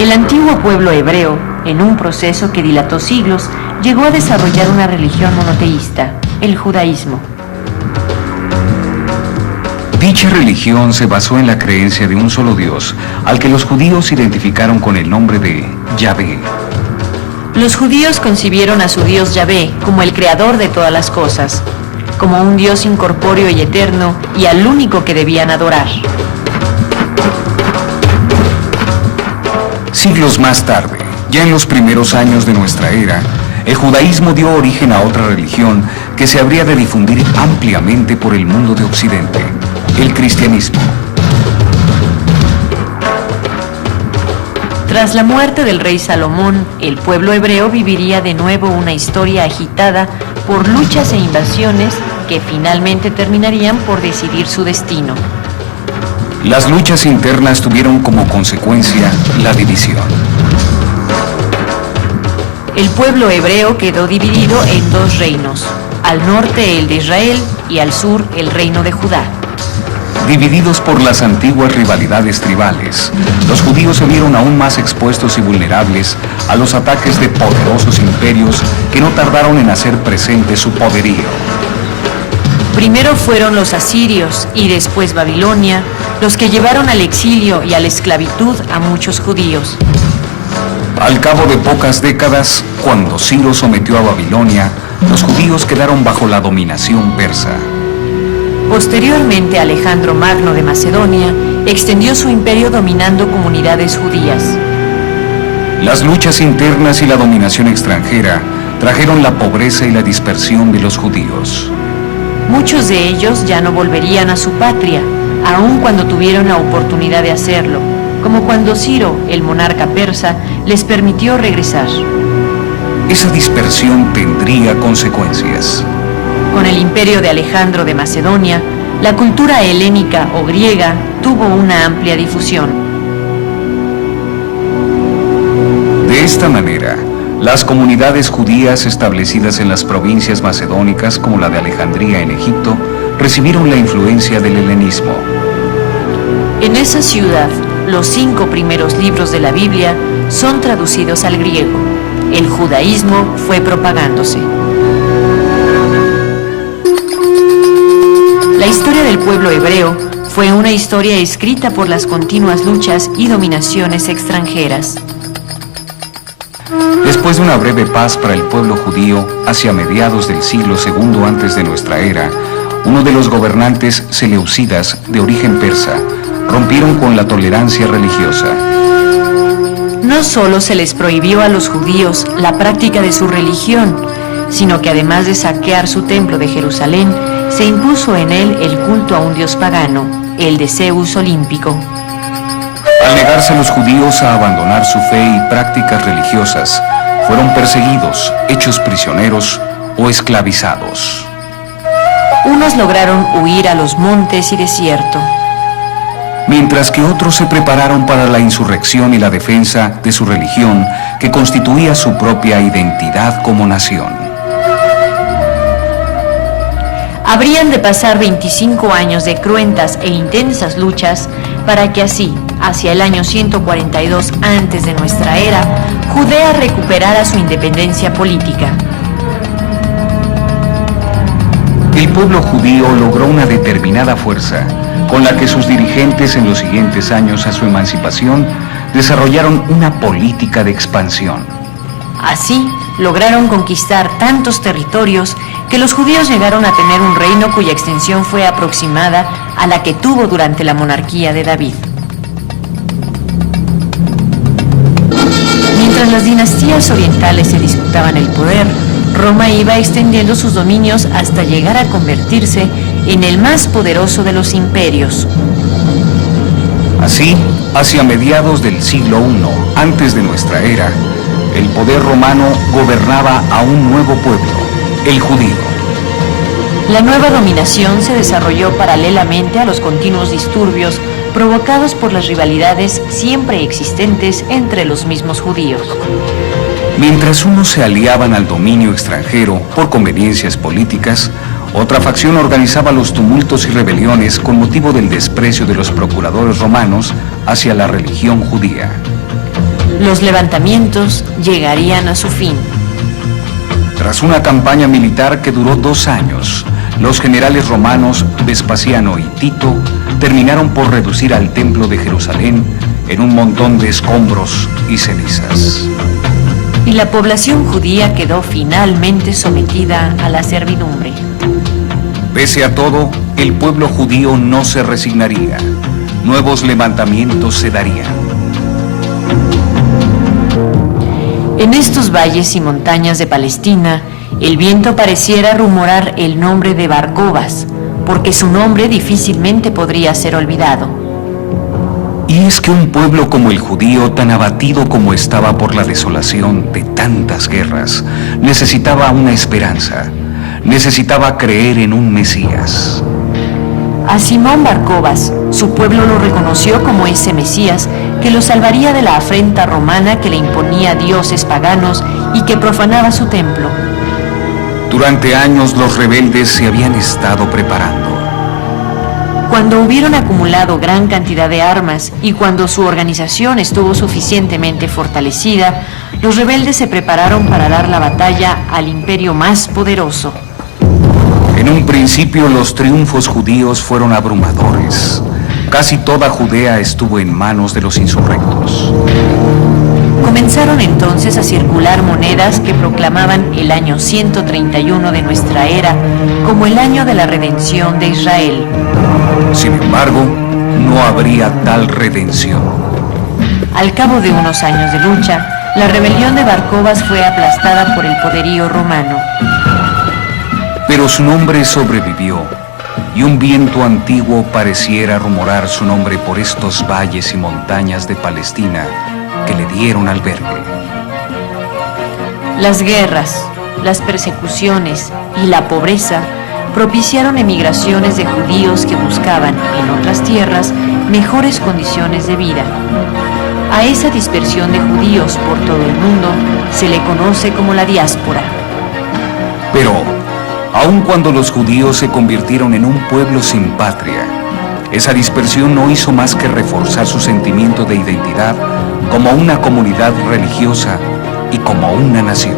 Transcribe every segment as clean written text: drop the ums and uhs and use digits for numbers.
El antiguo pueblo hebreo, en un proceso que dilató siglos, llegó a desarrollar una religión monoteísta, el judaísmo. Dicha religión se basó en la creencia de un solo Dios, al que los judíos identificaron con el nombre de Yahvé. Los judíos concibieron a su Dios Yahvé como el creador de todas las cosas, como un Dios incorpóreo y eterno, y al único que debían adorar. Siglos más tarde, ya en los primeros años de nuestra era, el judaísmo dio origen a otra religión que se habría de difundir ampliamente por el mundo de Occidente, el cristianismo. Tras la muerte del rey Salomón, el pueblo hebreo viviría de nuevo una historia agitada por luchas e invasiones que finalmente terminarían por decidir su destino. Las luchas internas tuvieron como consecuencia la división. El pueblo hebreo quedó dividido en dos reinos, al norte el de Israel y al sur el reino de Judá. Divididos por las antiguas rivalidades tribales, los judíos se vieron aún más expuestos y vulnerables a los ataques de poderosos imperios que no tardaron en hacer presente su poderío. Primero fueron los asirios y después Babilonia, los que llevaron al exilio y a la esclavitud a muchos judíos. Al cabo de pocas décadas, cuando Ciro sometió a Babilonia, los judíos quedaron bajo la dominación persa. Posteriormente, Alejandro Magno de Macedonia extendió su imperio dominando comunidades judías. Las luchas internas y la dominación extranjera trajeron la pobreza y la dispersión de los judíos. Muchos de ellos ya no volverían a su patria, aun cuando tuvieron la oportunidad de hacerlo, como cuando Ciro, el monarca persa, les permitió regresar. Esa dispersión tendría consecuencias. Con el imperio de Alejandro de Macedonia, la cultura helénica o griega tuvo una amplia difusión. De esta manera, las comunidades judías establecidas en las provincias macedónicas como la de Alejandría en Egipto recibieron la influencia del helenismo. En esa ciudad, los 5 primeros libros de la Biblia son traducidos al griego. El judaísmo fue propagándose. La historia del pueblo hebreo fue una historia escrita por las continuas luchas y dominaciones extranjeras. Después de una breve paz para el pueblo judío, hacia mediados del siglo II antes de nuestra era, uno de los gobernantes seleucidas de origen persa rompieron con la tolerancia religiosa. No solo se les prohibió a los judíos la práctica de su religión, sino que además de saquear su templo de Jerusalén, se impuso en él el culto a un dios pagano, el de Zeus olímpico. Al negarse los judíos a abandonar su fe y prácticas religiosas, fueron perseguidos, hechos prisioneros o esclavizados. Unos lograron huir a los montes y desierto, mientras que otros se prepararon para la insurrección y la defensa de su religión, que constituía su propia identidad como nación. Habrían de pasar 25 años de cruentas e intensas luchas para que así, hacia el año 142 antes de nuestra era, Judea recuperara su independencia política. El pueblo judío logró una determinada fuerza, con la que sus dirigentes en los siguientes años a su emancipación desarrollaron una política de expansión. Así, lograron conquistar tantos territorios que los judíos llegaron a tener un reino cuya extensión fue aproximada a la que tuvo durante la monarquía de David. Mientras las dinastías orientales se disputaban el poder, Roma iba extendiendo sus dominios hasta llegar a convertirse en el más poderoso de los imperios. Así, hacia mediados del siglo I antes de nuestra era, el poder romano gobernaba a un nuevo pueblo, el judío. La nueva dominación se desarrolló paralelamente a los continuos disturbios provocados por las rivalidades siempre existentes entre los mismos judíos. Mientras unos se aliaban al dominio extranjero por conveniencias políticas, otra facción organizaba los tumultos y rebeliones con motivo del desprecio de los procuradores romanos hacia la religión judía. Los levantamientos llegarían a su fin. Tras una campaña militar que duró 2 años, los generales romanos Vespasiano y Tito terminaron por reducir al templo de Jerusalén en un montón de escombros y cenizas. Y la población judía quedó finalmente sometida a la servidumbre. Pese a todo, el pueblo judío no se resignaría. Nuevos levantamientos se darían. En estos valles y montañas de Palestina, el viento pareciera rumorar el nombre de Bar-Cobas, porque su nombre difícilmente podría ser olvidado. Y es que un pueblo como el judío, tan abatido como estaba por la desolación de tantas guerras, necesitaba una esperanza, necesitaba creer en un Mesías. A Simón Bar-Cobas, su pueblo lo reconoció como ese Mesías que lo salvaría de la afrenta romana que le imponía dioses paganos y que profanaba su templo. Durante años los rebeldes se habían estado preparando. Cuando hubieron acumulado gran cantidad de armas y cuando su organización estuvo suficientemente fortalecida, los rebeldes se prepararon para dar la batalla al imperio más poderoso. En un principio los triunfos judíos fueron abrumadores. Casi toda Judea estuvo en manos de los insurrectos. Comenzaron entonces a circular monedas que proclamaban el año 131 de nuestra era como el año de la redención de Israel. Sin embargo, no habría tal redención. Al cabo de unos años de lucha, la rebelión de Bar-Cobas fue aplastada por el poderío romano. Pero su nombre sobrevivió, y un viento antiguo pareciera rumorar su nombre por estos valles y montañas de Palestina que le dieron albergue. Las guerras, las persecuciones y la pobreza propiciaron emigraciones de judíos que buscaban en otras tierras mejores condiciones de vida. A esa dispersión de judíos por todo el mundo se le conoce como la diáspora. Pero, aun cuando los judíos se convirtieron en un pueblo sin patria, esa dispersión no hizo más que reforzar su sentimiento de identidad como una comunidad religiosa y como una nación.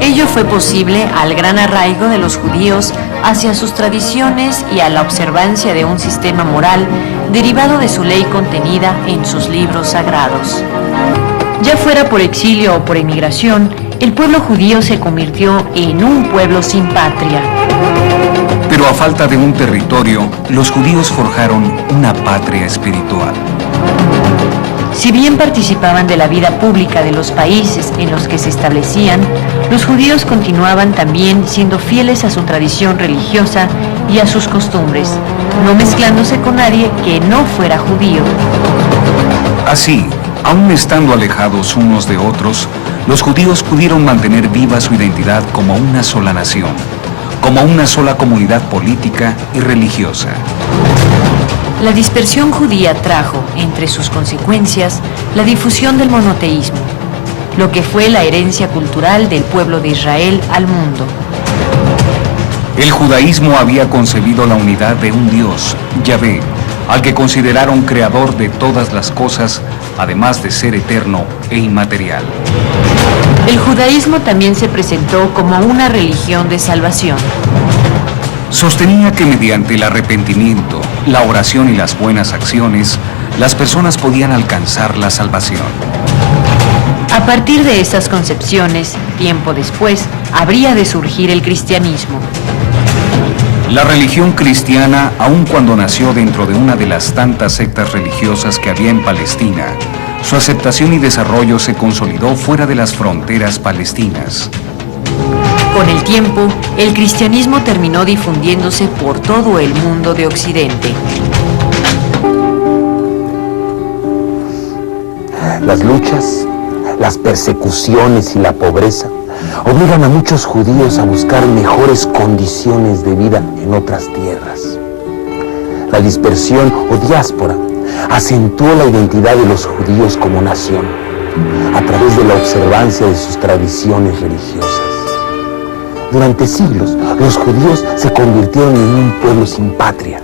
Ello fue posible al gran arraigo de los judíos hacia sus tradiciones y a la observancia de un sistema moral derivado de su ley contenida en sus libros sagrados. Ya fuera por exilio o por emigración, el pueblo judío se convirtió en un pueblo sin patria. Pero a falta de un territorio, los judíos forjaron una patria espiritual. Si bien participaban de la vida pública de los países en los que se establecían, los judíos continuaban también siendo fieles a su tradición religiosa y a sus costumbres, no mezclándose con nadie que no fuera judío. Así, aun estando alejados unos de otros, los judíos pudieron mantener viva su identidad como una sola nación, como una sola comunidad política y religiosa. La dispersión judía trajo, entre sus consecuencias, la difusión del monoteísmo, lo que fue la herencia cultural del pueblo de Israel al mundo. El judaísmo había concebido la unidad de un Dios, Yahvé, al que consideraron creador de todas las cosas, además de ser eterno e inmaterial. El judaísmo también se presentó como una religión de salvación. Sostenía que mediante el arrepentimiento, la oración y las buenas acciones, las personas podían alcanzar la salvación. A partir de estas concepciones, tiempo después, habría de surgir el cristianismo. La religión cristiana, aun cuando nació dentro de una de las tantas sectas religiosas que había en Palestina, su aceptación y desarrollo se consolidó fuera de las fronteras palestinas. Con el tiempo, el cristianismo terminó difundiéndose por todo el mundo de Occidente. Las luchas, las persecuciones y la pobreza obligan a muchos judíos a buscar mejores condiciones de vida en otras tierras. La dispersión o diáspora acentuó la identidad de los judíos como nación a través de la observancia de sus tradiciones religiosas. Durante siglos, los judíos se convirtieron en un pueblo sin patria.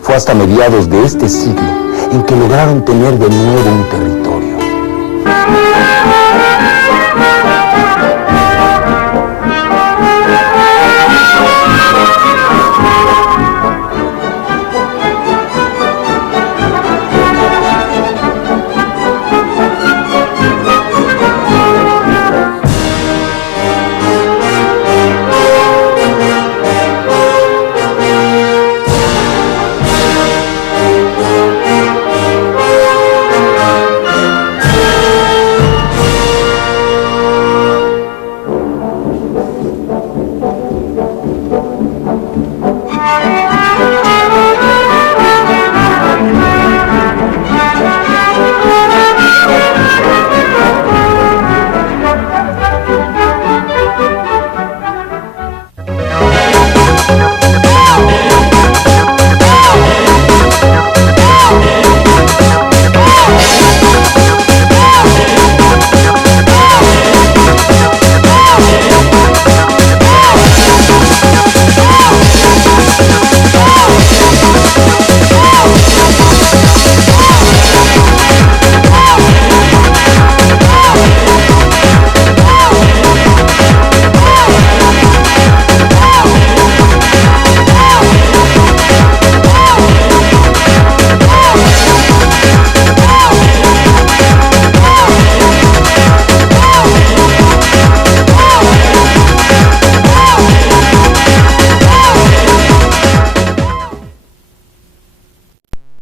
Fue hasta mediados de este siglo en que lograron tener de nuevo un territorio.